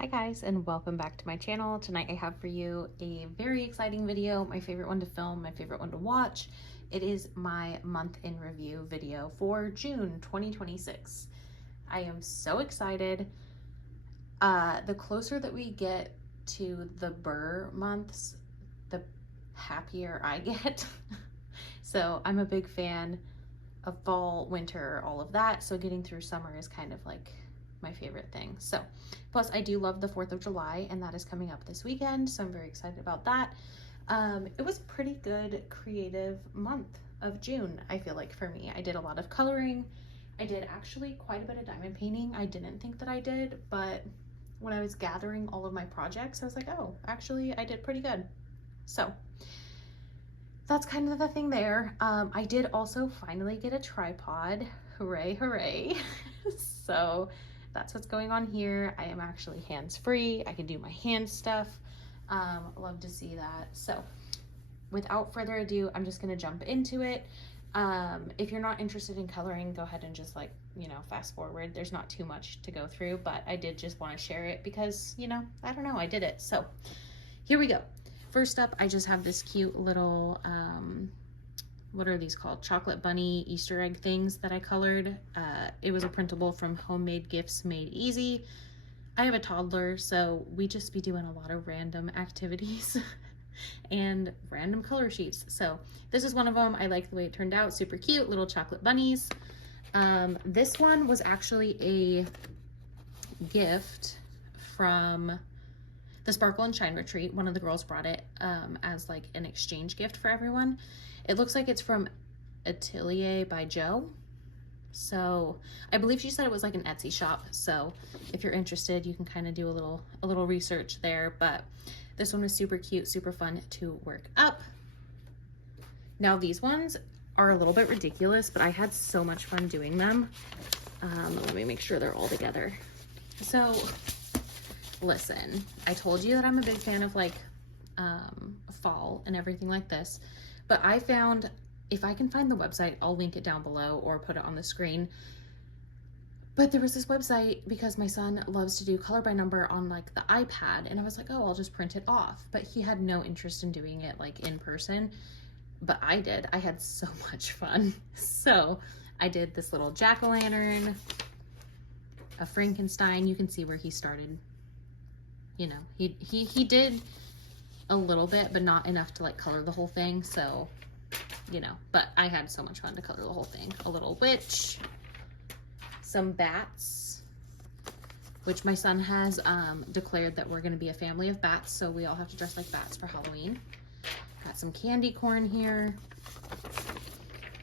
Hi guys, and welcome back to my channel. Tonight I have for you a very exciting video, my favorite one to film, my favorite one to watch. It is my month in review video for June 2026. I am so excited. The closer that we get to the Burr months, the happier I get. So I'm a big fan of fall, winter, all of that. So getting through summer is kind of like my favorite thing. So plus I do love the 4th of July, and that is coming up this weekend, so I'm very excited about that. It was a pretty good creative month of June, I feel like, for me. I did a lot of coloring. I did actually quite a bit of diamond painting. I didn't think that I did, but when I was gathering all of my projects, I was like, oh, actually I did pretty good. So that's kind of the thing there. I did also finally get a tripod. Hooray, hooray. So that's what's going on here. I am actually hands-free. I can do my hand stuff. Love to see that. So without further ado, I'm just gonna jump into it. If you're not interested in coloring, go ahead and just fast forward. There's not too much to go through, but I did just want to share it because, I don't know, I did it. So here we go. First up, I just have this cute little, what are these called? Chocolate bunny Easter egg things that I colored. It was a printable from Homemade Gifts Made Easy. I have a toddler, so we just be doing a lot of random activities and random color sheets. So this is one of them. I like the way it turned out. Super cute little chocolate bunnies. This one was actually a gift from the Sparkle and Shine Retreat. One of the girls brought it as like an exchange gift for everyone. It looks like it's from Atelier by Joe. So I believe she said it was like an Etsy shop. So if you're interested, you can kind of do a little research there. But this one was super cute, super fun to work up. Now these ones are a little bit ridiculous, but I had so much fun doing them. Let me make sure they're all together. So listen, I told you that I'm a big fan of like fall and everything like this, but I found, if I can find the website, I'll link it down below or put it on the screen. But there was this website because my son loves to do color by number on like the iPad, and I was like, oh, I'll just print it off. But he had no interest in doing it like in person, but I did. I had so much fun. So I did this little jack-o'-lantern, a Frankenstein. You can see where he started. He did a little bit, but not enough to like color the whole thing. So, but I had so much fun to color the whole thing. A little witch, some bats, which my son has declared that we're going to be a family of bats. So we all have to dress like bats for Halloween. Got some candy corn here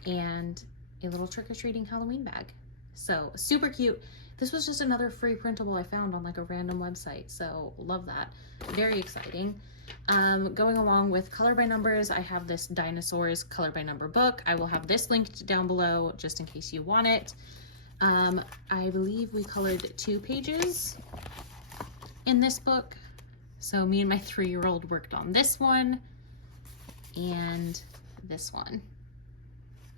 and a little trick-or-treating Halloween bag. So super cute. This was just another free printable I found on like a random website. So love that. Very exciting. Going along with color by numbers, I have this dinosaurs color by number book. I will have this linked down below just in case you want it. I believe we colored 2 pages in this book. So me and my 3-year-old worked on this one and this one.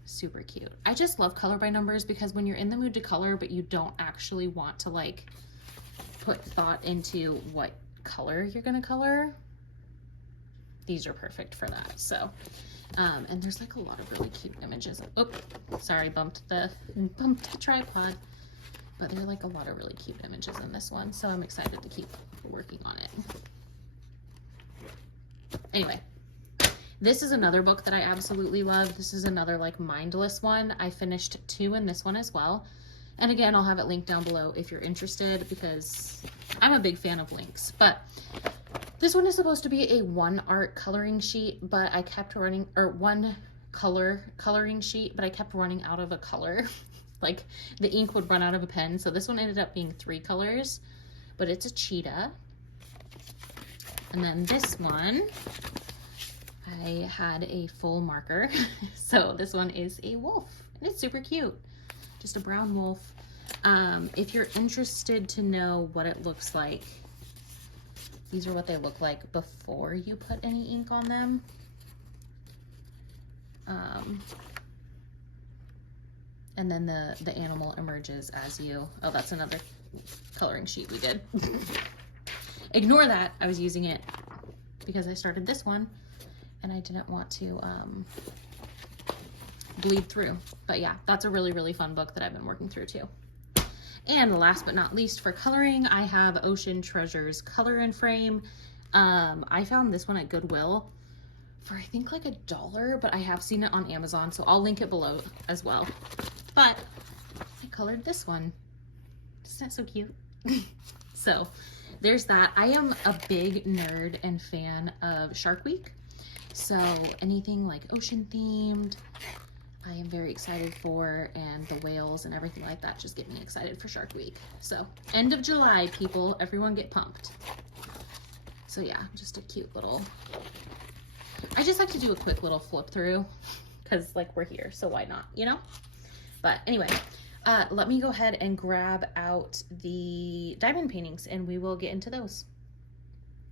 Super cute. I just love color by numbers because when you're in the mood to color but you don't actually want to like put thought into what color you're gonna color, these are perfect for that. So and there's like a lot of really cute images. Oh, sorry, bumped the tripod. But there are like a lot of really cute images in this one, so I'm excited to keep working on it. Anyway, this is another book that I absolutely love. This is another like mindless one. I finished 2 in this one as well. And again, I'll have it linked down below if you're interested because I'm a big fan of links. But this one is supposed to be a 1 art coloring sheet, but I kept running, or 1 color coloring sheet, but I kept running out of a color. Like the ink would run out of a pen. So this one ended up being 3 colors, but it's a cheetah. And then this one, I had a full marker. So this one is a wolf and it's super cute. Just a brown wolf. If you're interested to know what it looks like, these are what they look like before you put any ink on them. And then the animal emerges as you, oh, that's another coloring sheet we did. ignore that. I was using it because I started this one and I didn't want to bleed through. But yeah, that's a really, really fun book that I've been working through too. And last but not least, for coloring, I have Ocean Treasures Color and Frame. I found this one at Goodwill for I think like $1, but I have seen it on Amazon, so I'll link it below as well. But I colored this one. Isn't that so cute? So there's that. I am a big nerd and fan of Shark Week. So anything like ocean themed, I am very excited for, and the whales and everything like that just get me excited for Shark Week. So end of July, people, everyone get pumped. So yeah, just a cute little, I just like to do a quick little flip through because like we're here, so why not, you know? But anyway, let me go ahead and grab out the diamond paintings and we will get into those.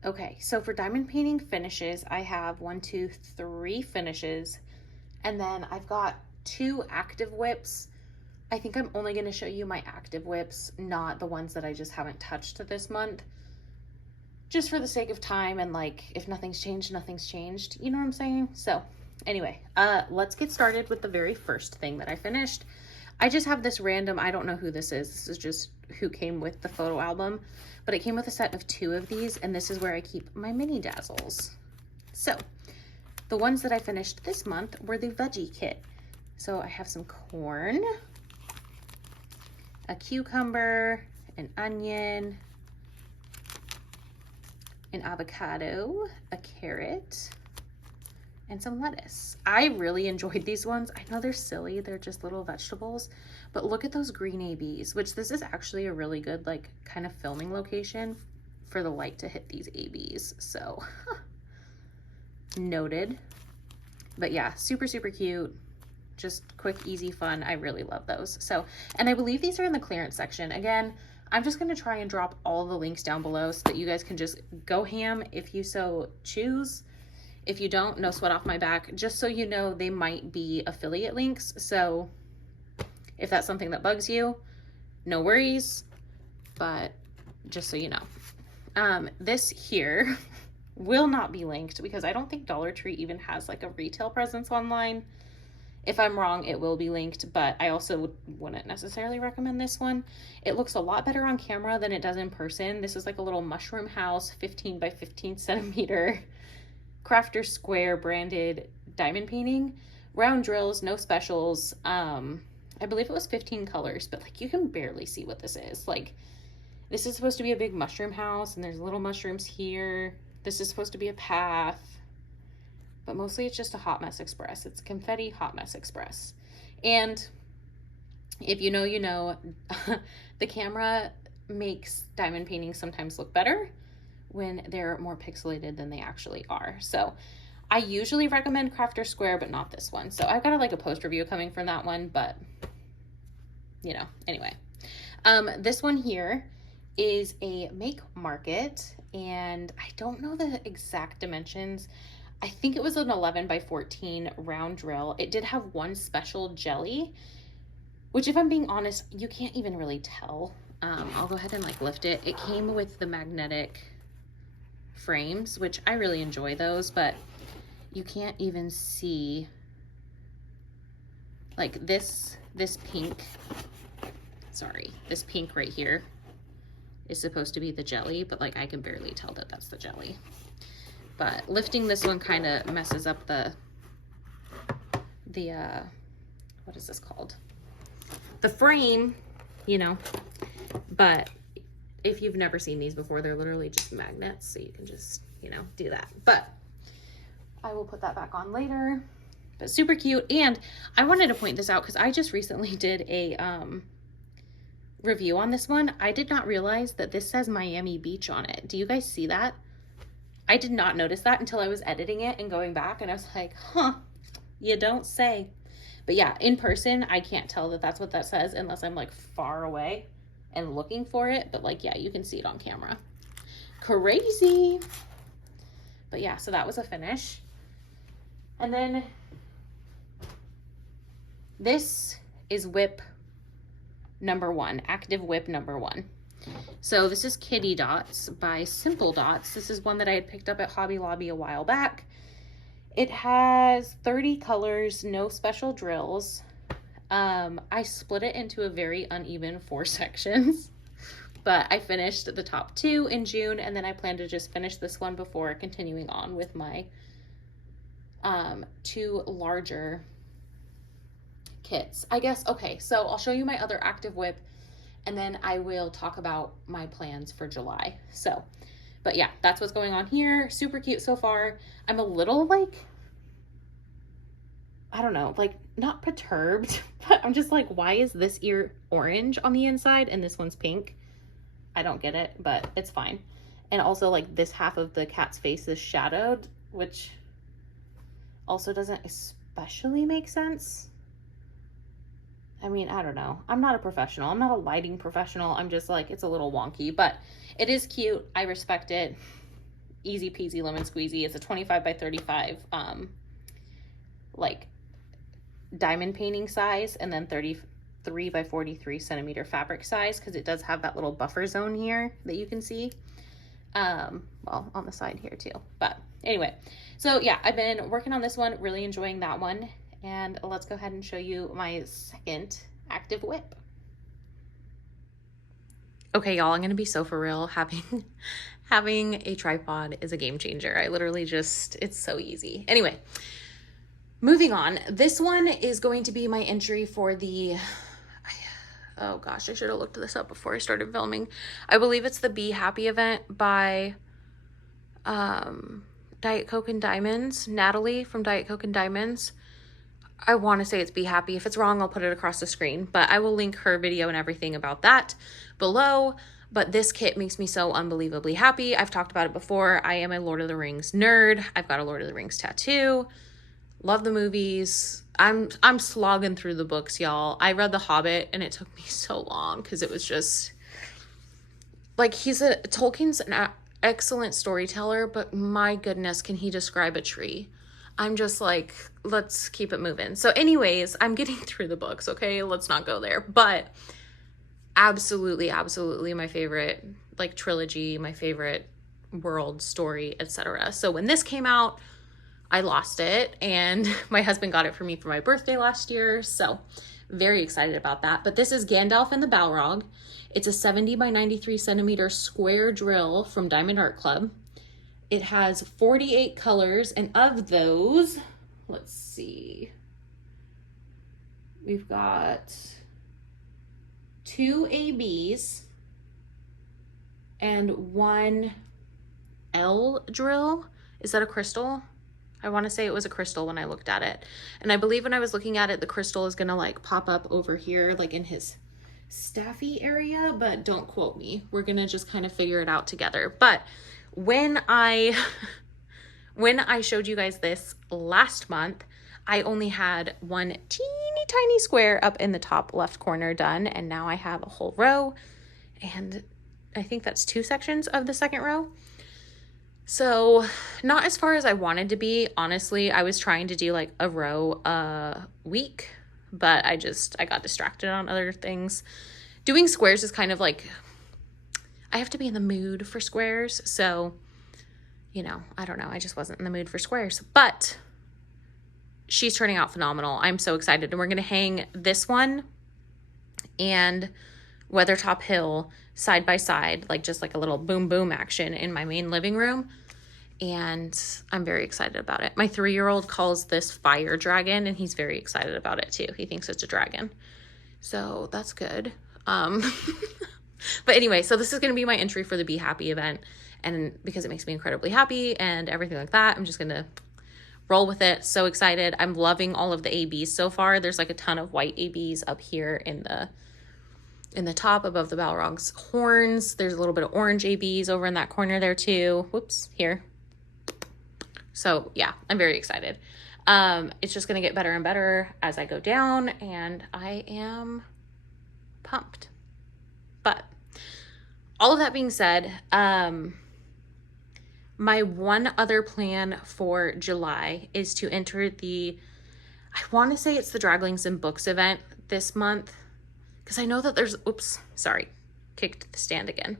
Okay, so for diamond painting finishes, I have 1, 2, 3 finishes. And then I've got 2 active whips. I think I'm only going to show you my active whips, not the ones that I just haven't touched this month. Just for the sake of time and like, if nothing's changed, nothing's changed. You know what I'm saying? So anyway, let's get started with the very first thing that I finished. I just have this random, I don't know who this is. This is just who came with the photo album. But it came with a set of 2 of these, and this is where I keep my mini dazzles. So the ones that I finished this month were the veggie kit. So I have some corn, a cucumber, an onion, an avocado, a carrot, and some lettuce. I really enjoyed these ones. I know they're silly, they're just little vegetables, but look at those green ABs, which this is actually a really good like kind of filming location for the light to hit these ABs. So noted. But yeah, super, super cute. Just quick, easy, fun. I really love those. So, and I believe these are in the clearance section. Again, I'm just going to try and drop all the links down below so that you guys can just go ham if you so choose. If you don't, no sweat off my back. Just so you know, they might be affiliate links. So if that's something that bugs you, no worries. But just so you know, this here will not be linked because I don't think Dollar Tree even has like a retail presence online. If I'm wrong, it will be linked, but I also wouldn't necessarily recommend this one. It looks a lot better on camera than it does in person. This is like a little mushroom house, 15 by 15 centimeter crafter square branded diamond painting. Round drills, no specials. I believe it was 15 colors, but like you can barely see what this is. Like this is supposed to be a big mushroom house and there's little mushrooms here. This is supposed to be a path, but mostly it's just a hot mess express. It's confetti hot mess express. And if you know, you know, the camera makes diamond paintings sometimes look better when they're more pixelated than they actually are. So I usually recommend Crafter Square, but not this one. So I've got like a post review coming from that one, but you know, anyway. This one here is a make market, and I don't know the exact dimensions. I think it was an 11 by 14 round drill. It did have one special jelly, which if I'm being honest, you can't even really tell. I'll go ahead and like lift it. It came with the magnetic frames, which I really enjoy those, but you can't even see like this pink, sorry, this pink right here is supposed to be the jelly, but like I can barely tell that that's the jelly. But lifting this one kind of messes up the what is this called? The frame, you know. But if you've never seen these before, they're literally just magnets, so you can just, you know, do that. But I will put that back on later. But super cute. And I wanted to point this out because I just recently did a review on this one. I did not realize that this says Miami Beach on it. Do you guys see that? I did not notice that until I was editing it and going back, and I was like, huh, you don't say. But yeah, in person, I can't tell that that's what that says unless I'm like far away and looking for it. But like, yeah, you can see it on camera. Crazy. But yeah, so that was a finish. And then this is whip number 1, active whip number 1. So this is Kitty Dots by Simple Dots. This is one that I had picked up at Hobby Lobby a while back. It has 30 colors, no special drills. I split it into a very uneven 4 sections, but I finished the top 2 in June, and then I plan to just finish this one before continuing on with my 2 larger kits, I guess. Okay, so I'll show you my other active whip, and then I will talk about my plans for July. So, but yeah, that's what's going on here. Super cute so far. I'm a little like, I don't know, like not perturbed, but I'm just like, why is this ear orange on the inside and this one's pink? I don't get it, but it's fine. And also like this half of the cat's face is shadowed, which also doesn't especially make sense. I mean, I don't know. I'm not a professional. I'm not a lighting professional. I'm just like, it's a little wonky, but it is cute. I respect it. Easy peasy lemon squeezy. It's a 25 by 35, like diamond painting size, and then 33 by 43 centimeter fabric size, because it does have that little buffer zone here that you can see. Well, on the side here too. But anyway, so yeah, I've been working on this one, really enjoying that one. And let's go ahead and show you my second active whip. Okay, y'all, I'm gonna be so for real. Having a tripod is a game changer. I literally just, it's so easy. Anyway, moving on. This one is going to be my entry for the, oh gosh, I should have looked this up before I started filming. I believe it's the Be Happy event by Diet Coke and Diamonds, Natalie from Diet Coke and Diamonds. I want to say it's Be Happy. If it's wrong, I'll put it across the screen, but I will link her video and everything about that below. But this kit makes me so unbelievably happy. I've talked about it before. I am a Lord of the Rings nerd. I've got a Lord of the Rings tattoo. Love the movies. I'm slogging through the books, y'all. I read The Hobbit and it took me so long because it was just like, Tolkien's an excellent storyteller, but my goodness, can he describe a tree? I'm just like, let's keep it moving. So anyways, I'm getting through the books, okay? Let's not go there. But absolutely, absolutely my favorite like trilogy, my favorite world story, etc. So when this came out, I lost it, and my husband got it for me for my birthday last year. So very excited about that. But this is Gandalf and the Balrog. It's a 70 by 93 centimeter square drill from Diamond Art Club. It has 48 colors, and of those, let's see, we've got 2 ABs and 1 L drill. Is that a crystal? I want to say it was a crystal when I looked at it. And I believe when I was looking at it, the crystal is going to like pop up over here, like in his staffy area, but don't quote me. We're going to just kind of figure it out together. But when I showed you guys this last month, I only had 1 teeny tiny square up in the top left corner done, and now I have a whole row, and I think that's 2 sections of the second row. So not as far as I wanted to be. Honestly, I was trying to do like a row a week, but I got distracted on other things. Doing squares is kind of like, I have to be in the mood for squares. So, you know, I don't know. I just wasn't in the mood for squares, but she's turning out phenomenal. I'm so excited. And we're going to hang this one and Weathertop Hill side by side, like just like a little boom boom action in my main living room. And I'm very excited about it. My 3-year-old calls this fire dragon, and he's very excited about it too. He thinks it's a dragon. So that's good. But anyway, so this is going to be my entry for the Be Happy event. And because it makes me incredibly happy and everything like that, I'm just going to roll with it. So excited. I'm loving all of the ABs so far. There's like a ton of white ABs up here in the top above the Balrog's horns. There's a little bit of orange ABs over in that corner there too. Whoops, here. So yeah, I'm very excited. It's just going to get better and better as I go down, and I am pumped. But all of that being said, my one other plan for July is to enter I want to say it's the Draglings and Books event this month, because I know that there's, oops, sorry. kicked the stand again.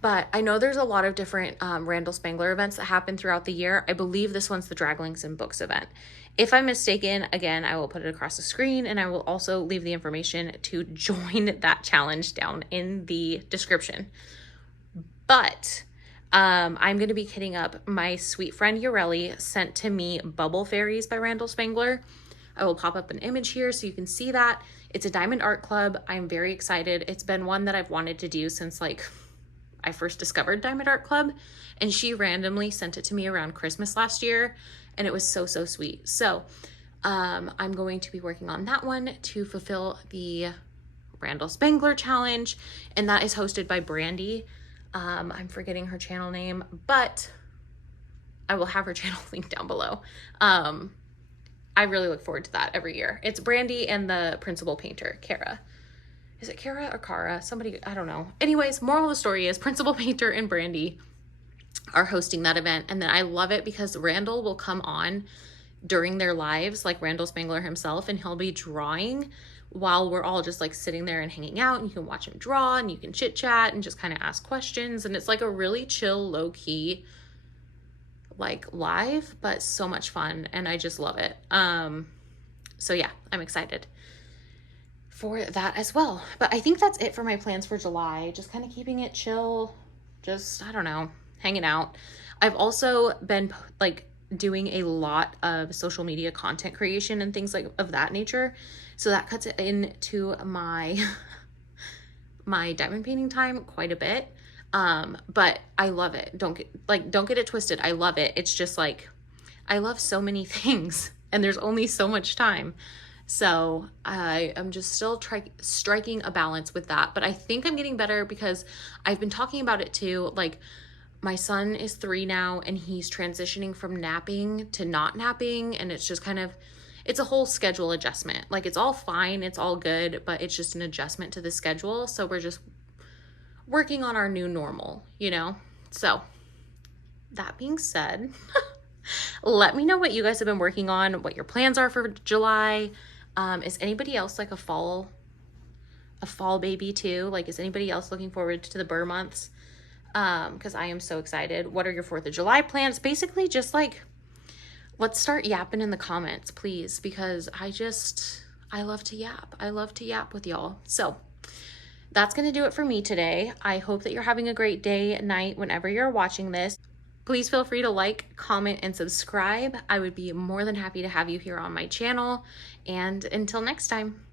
But I know there's a lot of different Randall Spangler events that happen throughout the year. I believe this one's the Draglings and Books event. If I'm mistaken, again, I will put it across the screen, and I will also leave the information to join that challenge down in the description. But I'm going to be kitting up my sweet friend Ureli sent to me Bubble Fairies by Randall Spangler. I will pop up an image here so you can see that. It's a diamond art club. I'm very excited. It's been one that I've wanted to do since like I first discovered Diamond Art Club, and she randomly sent it to me around Christmas last year, and it was so, so sweet. So I'm going to be working on that one to fulfill the Randall Spangler challenge, and that is hosted by Brandy. I'm forgetting her channel name, but I will have her channel linked down below. I really look forward to that every year. It's Brandy and the principal painter, Kara. Is it Kara or Kara? Somebody, I don't know. Anyways, moral of the story is Principal Painter and Brandy are hosting that event. And then I love it because Randall will come on during their lives, like Randall Spangler himself, and he'll be drawing while we're all just like sitting there and hanging out, and you can watch him draw and you can chit chat and just kind of ask questions. And it's like a really chill, low key, like live, but so much fun. And I just love it. So yeah, I'm excited for that as well. But I think that's it for my plans for July. Just kind of keeping it chill, just, I don't know, hanging out. I've also been like doing a lot of social media content creation and things like of that nature. So that cuts it into my my diamond painting time quite a bit. But I love it. Don't get it twisted. I love it. It's just like, I love so many things and there's only so much time. So I am just still striking a balance with that. But I think I'm getting better because I've been talking about it too. Like my son is 3 now and he's transitioning from napping to not napping. And it's just kind of, it's a whole schedule adjustment. Like it's all fine. It's all good, but it's just an adjustment to the schedule. So we're just working on our new normal, you know? So that being said, let me know what you guys have been working on, what your plans are for July. Is anybody else like a fall baby too? Like, is anybody else looking forward to the Burr months? Because I am so excited. What are your 4th of July plans? Basically just like, let's start yapping in the comments, please, because I love to yap. I love to yap with y'all. So that's going to do it for me today. I hope that you're having a great day, night, whenever you're watching this. Please feel free to like, comment, and subscribe. I would be more than happy to have you here on my channel. And until next time.